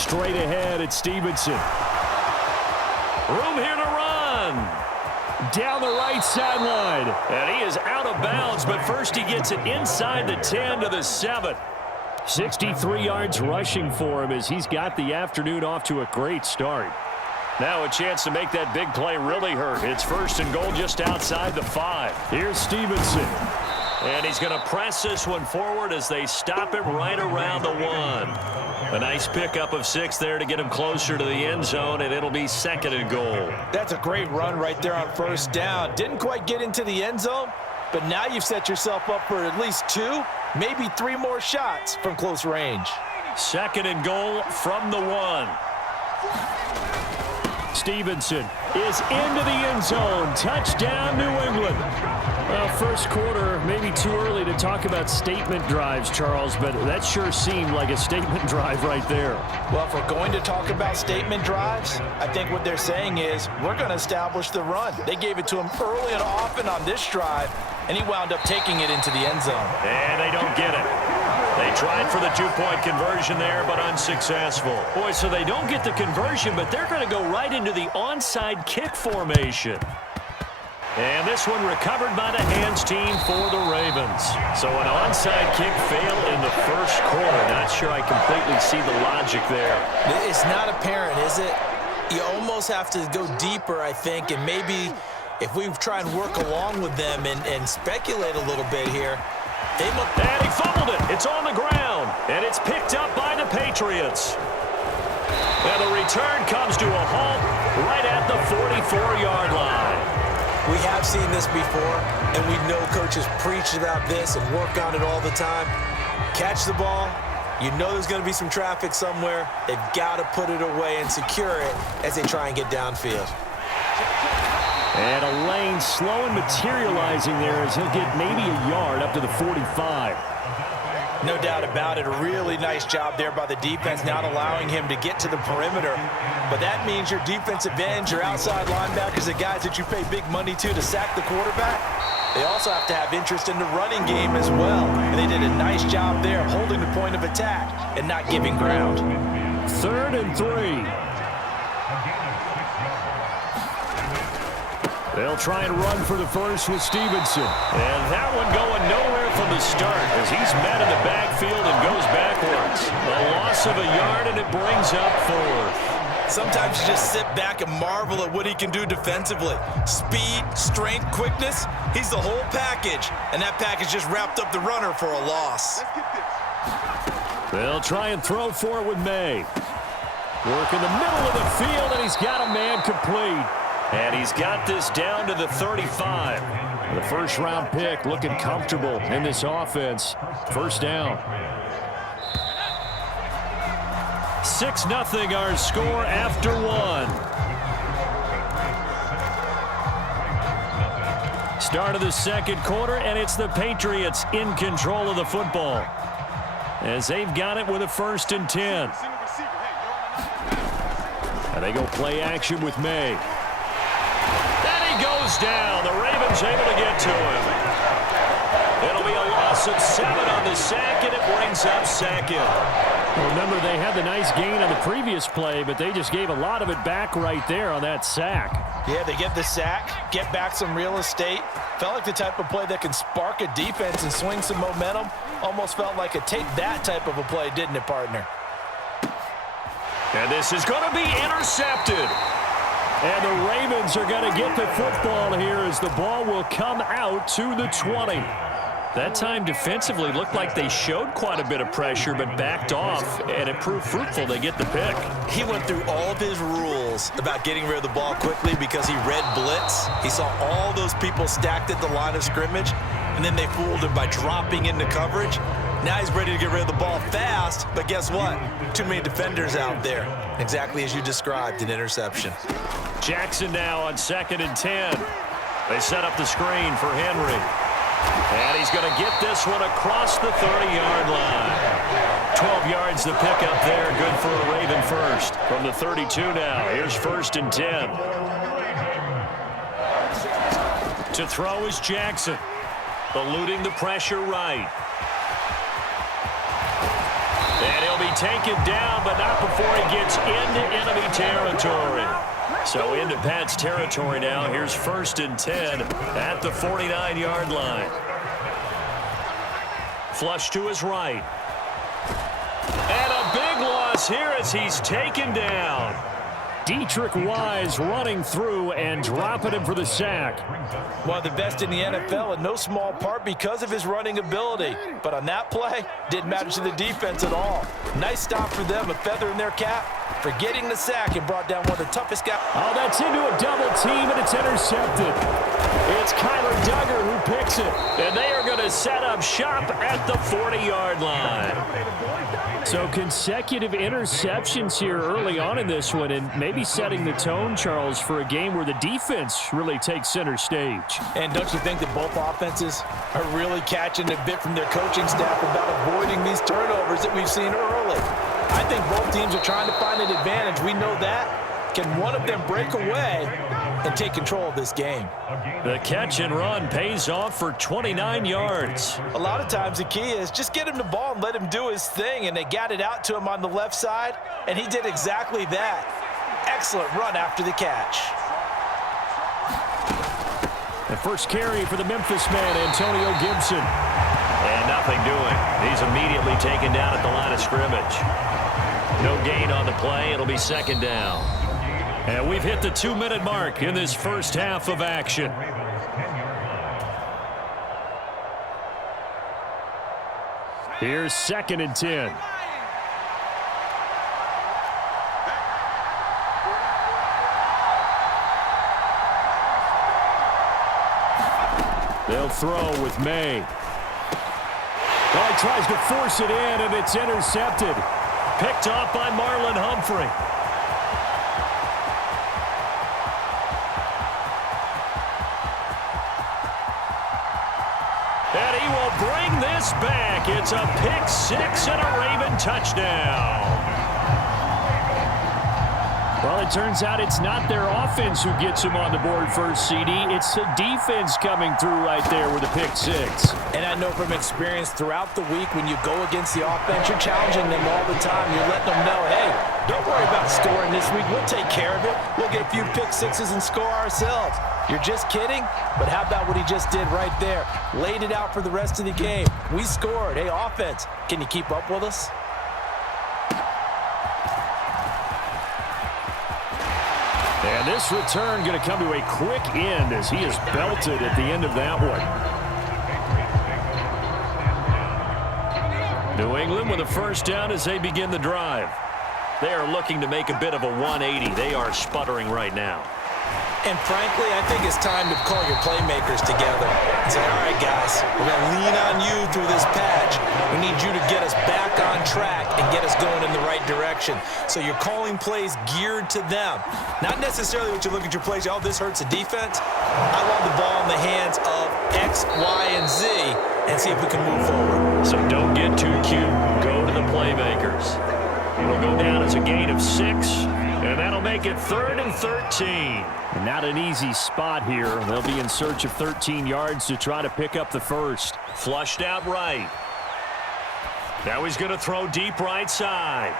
straight ahead at Stevenson. Room here to run. Down the right sideline. And he is out of bounds, but first he gets it inside the 10 to the 7. 63 yards rushing for him as he's got the afternoon off to a great start. Now a chance to make that big play really hurt. It's first and goal just outside the 5. Here's Stevenson. And he's going to press this one forward as they stop it right around the 1. A nice pickup of 6 there to get him closer to the end zone, and it'll be second and goal. That's a great run right there on first down. Didn't quite get into the end zone, but now you've set yourself up for at least 2, maybe 3 more shots from close range. Second and goal from the 1. Stevenson is into the end zone. Touchdown, New England. Well, first quarter, maybe too early to talk about statement drives, Charles, but that sure seemed like a statement drive right there. Well, if we're going to talk about statement drives, I think what they're saying is we're going to establish the run. They gave it to him early and often on this drive, and he wound up taking it into the end zone. And they don't get it. They tried for the 2-point conversion there, but unsuccessful. Boy, so they don't get the conversion, but they're going to go right into the onside kick formation. And this one recovered by the hands team for the Ravens. So an onside kick fail in the first quarter. Not sure I completely see the logic there. It's not apparent, is it? You almost have to go deeper, I think, and maybe if we try and work along with them and speculate a little bit here, and he fumbled it. It's on the ground, and it's picked up by the Patriots. And the return comes to a halt right at the 44-yard line. We have seen this before, and we know coaches preach about this and work on it all the time. Catch the ball. You know there's going to be some traffic somewhere. They've got to put it away and secure it as they try and get downfield. And a lane slow and materializing there as he'll get maybe a yard up to the 45. No doubt about it. A really nice job there by the defense, not allowing him to get to the perimeter. But that means your defensive ends, your outside linebackers, the guys that you pay big money to sack the quarterback, they also have to have interest in the running game as well. And they did a nice job there holding the point of attack and not giving ground. 3rd and 3. They'll try and run for the first with Stevenson. And that one going nowhere from the start as he's met in the backfield and goes backwards. A loss of a yard, and it brings up 4th. Sometimes you just sit back and marvel at what he can do defensively. Speed, strength, quickness, he's the whole package. And that package just wrapped up the runner for a loss. They'll try and throw for it with May. Work in the middle of the field, and he's got a man complete. And he's got this down to the 35. The first-round pick looking comfortable in this offense. First down. 6-0 our score after 1. Start of the second quarter, and it's the Patriots in control of the football as they've got it with a 1st and 10. And they go play action with May. Goes down. The Ravens able to get to him. It'll be a loss of 7 on the sack, and it brings up 2nd. Well, remember, they had the nice gain on the previous play, but they just gave a lot of it back right there on that sack. Yeah, they get the sack, get back some real estate. Felt like the type of play that can spark a defense and swing some momentum. Almost felt like a take that type of a play, didn't it, partner? And this is going to be intercepted. And the Ravens are going to get the football here as the ball will come out to the 20. That time defensively looked like they showed quite a bit of pressure but backed off, and it proved fruitful. They get the pick. He went through all of his rules about getting rid of the ball quickly because he read blitz. He saw all those people stacked at the line of scrimmage, and then they fooled him by dropping into coverage. Now he's ready to get rid of the ball fast, but guess what? Too many defenders out there. Exactly as you described, an interception. Jackson now on 2nd and 10. They set up the screen for Henry. And he's going to get this one across the 30-yard line. 12 yards to pick up there. Good for a Raven first. From the 32 now. Here's 1st and 10. To throw is Jackson. Eluding the pressure right. And he'll be be taken down, but not before he gets into enemy territory. So into Pat's territory now. Here's 1st and 10 at the 49-yard line. Flush to his right. And a big loss here as he's taken down. Deatrich Wise running through and dropping him for the sack. One of the best in the NFL, in no small part because of his running ability. But on that play, didn't matter to the defense at all. Nice stop for them, a feather in their cap for getting the sack and brought down one of the toughest guys. Oh, that's into a double team, and it's intercepted. It's Kyler Duggar who picks it. And they are going to set up shop at the 40-yard line. So consecutive interceptions here early on in this one, and maybe setting the tone, Charles, for a game where the defense really takes center stage. And don't you think that both offenses are really catching a bit from their coaching staff about avoiding these turnovers that we've seen early? I think both teams are trying to find an advantage. We know that. Can one of them break away and take control of this game? The catch and run pays off for 29 yards. A lot of times the key is just get him the ball and let him do his thing, and they got it out to him on the left side, and he did exactly that. Excellent run after the catch. The first carry for the Memphis man, Antonio Gibson. And nothing doing. He's immediately taken down at the line of scrimmage. No gain on the play. It'll be 2nd down. And we've hit the 2-minute mark in this first half of action. Here's 2nd and 10. They'll throw with May. Well, he tries to force it in, and it's intercepted. Picked off by Marlon Humphrey. And he will bring this back. It's a pick 6 and a Raven touchdown. Well, it turns out it's not their offense who gets him on the board first, CD. It's the defense coming through right there with a pick 6. And I know from experience throughout the week when you go against the offense, you're challenging them all the time. You're letting them know, hey, don't worry about scoring this week. We'll take care of it. We'll get a few pick 6s and score ourselves. You're just kidding? But how about what he just did right there? Laid it out for the rest of the game. We scored. Hey, offense, can you keep up with us? And this return going to come to a quick end as he is belted at the end of that one. New England with a first down as they begin the drive. They are looking to make a bit of a 180. They are sputtering right now. And frankly, I think it's time to call your playmakers together and say, all right, guys, we're going to lean on you through this patch. We need you to get us back on track and get us going in the right direction. So you're calling plays geared to them. Not necessarily what you look at your plays, oh, this hurts the defense. I want the ball in the hands of X, Y, and Z and see if we can move forward. So don't get too cute. Go to the playmakers. It'll go down as a gain of 6. And that'll make it 3rd and 13. Not an easy spot here. They'll be in search of 13 yards to try to pick up the first. Flushed out right. Now he's going to throw deep right side.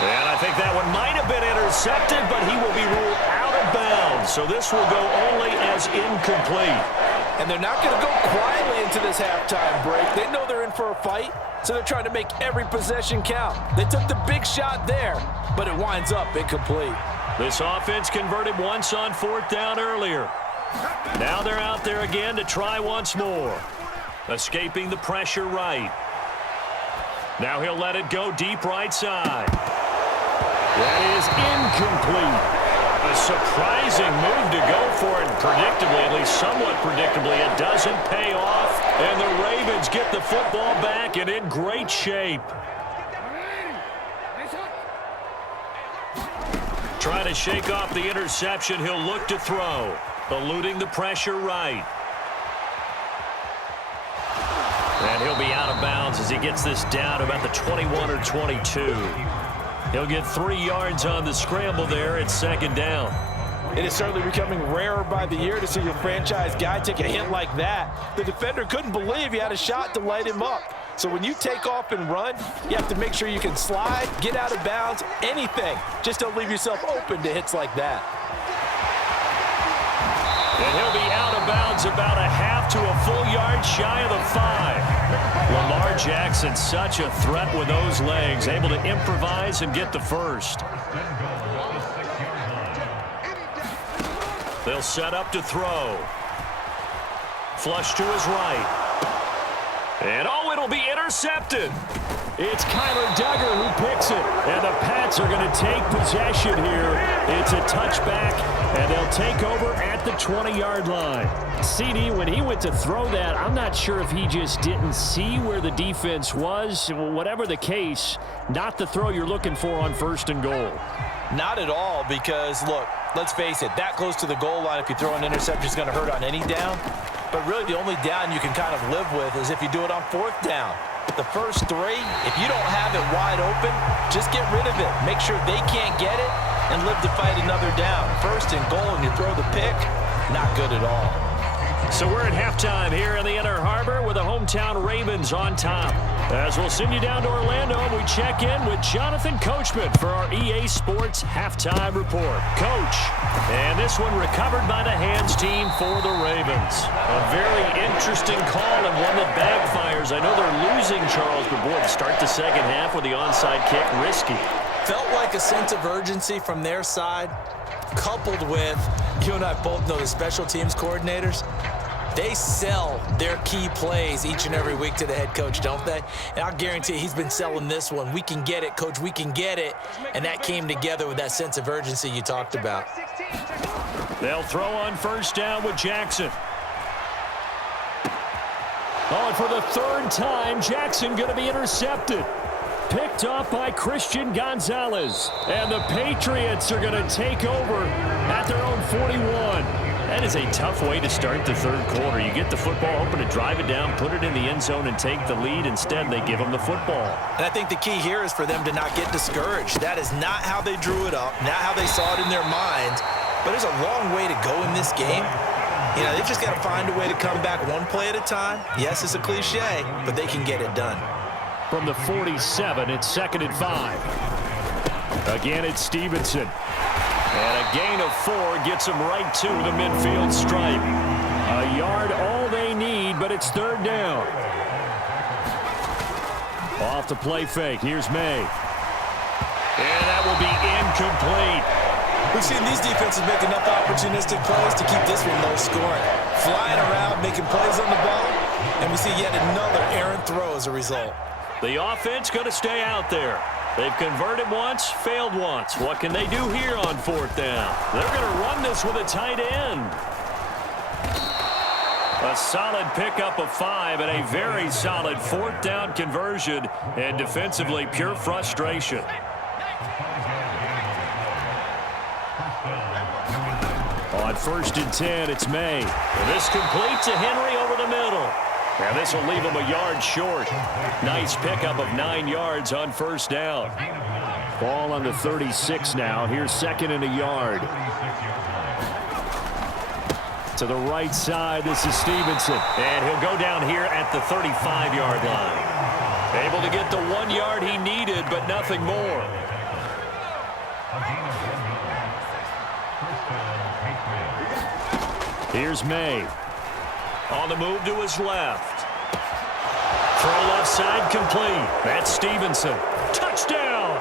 And I think that one might have been intercepted, but he will be ruled out of bounds. So this will go only as incomplete. And they're not going to go quietly into this halftime break. They know they're in for a fight, so they're trying to make every possession count. They took the big shot there, but it winds up incomplete. This offense converted once on 4th down earlier. Now they're out there again to try once more. Escaping the pressure right. Now he'll let it go deep right side. That is incomplete. A surprising move to go for it. Predictably, at least somewhat predictably, it doesn't pay off. And the Ravens get the football back and in great shape. Trying to shake off the interception. He'll look to throw. Eluding the pressure right. And he'll be out of bounds as he gets this down to about the 21 or 22. He'll get 3 yards on the scramble there. It's 2nd down. It is certainly becoming rarer by the year to see your franchise guy take a hit like that. The defender couldn't believe he had a shot to light him up. So when you take off and run, you have to make sure you can slide, get out of bounds, anything. Just don't leave yourself open to hits like that. And he'll be out of bounds about a half to a full yard shy of the 5. Lamar Jackson, such a threat with those legs, able to improvise and get the first. They'll set up to throw. Flush to his right. And oh, it'll be intercepted. It's Kyler Duggar who picks it. And the Pats are going to take possession here. It's a touchback, and they'll take over at the 20-yard line. CD, when he went to throw that, I'm not sure if he just didn't see where the defense was. Whatever the case, not the throw you're looking for on 1st and goal. Not at all, because, look, let's face it, that close to the goal line, if you throw an interception, is going to hurt on any down. But really, the only down you can kind of live with is if you do it on 4th down. The first 3, if you don't have it wide open, just get rid of it. Make sure they can't get it and live to fight another down. 1st and goal, and you throw the pick, not good at all. So we're at halftime here in the Inner Harbor with the hometown Ravens on top. As we'll send you down to Orlando, we check in with Jonathan Coachman for our EA Sports Halftime Report. Coach, and this one recovered by the hands team for the Ravens. A very interesting call and one that backfires. I know they're losing, Charles, but boy, to start the second half with the onside kick, risky. Felt like a sense of urgency from their side, coupled with, you and I both know the special teams coordinators, they sell their key plays each and every week to the head coach, don't they? And I'll guarantee he's been selling this one. We can get it, coach, we can get it. And that came together with that sense of urgency you talked about. They'll throw on 1st down with Jackson. Oh, and for the 3rd time, Jackson going to be intercepted. Picked off by Christian Gonzalez. And the Patriots are going to take over at their own 41. That is a tough way to start the 3rd quarter. You get the football, hoping to drive it down, put it in the end zone, and take the lead. Instead, they give them the football. And I think the key here is for them to not get discouraged. That is not how they drew it up, not how they saw it in their minds. But there's a long way to go in this game. You know, they've just got to find a way to come back one play at a time. Yes, it's a cliche, but they can get it done. From the 47, it's 2nd and 5. Again, it's Stevenson. And a gain of 4 gets them right to the midfield stripe. A yard all they need, but it's 3rd down. Off the play fake. Here's May. And that will be incomplete. We've seen these defenses make enough opportunistic plays to keep this one low scoring. Flying around, making plays on the ball, and we see yet another errant throw as a result. The offense going to stay out there. They've converted once, failed once. What can they do here on 4th down? They're going to run this with a tight end. A solid pickup of 5 and a very solid 4th down conversion, and defensively pure frustration. On 1st and 10, it's May. And this complete to Henry over the middle. And this will leave him a yard short. Nice pickup of 9 yards on 1st down. Ball on the 36 now. Here's 2nd and a yard. To the right side, this is Stevenson. And he'll go down here at the 35-yard line. Able to get the 1 yard he needed, but nothing more. Here's May. On the move to his left. Throw left side complete. That's Stevenson. Touchdown!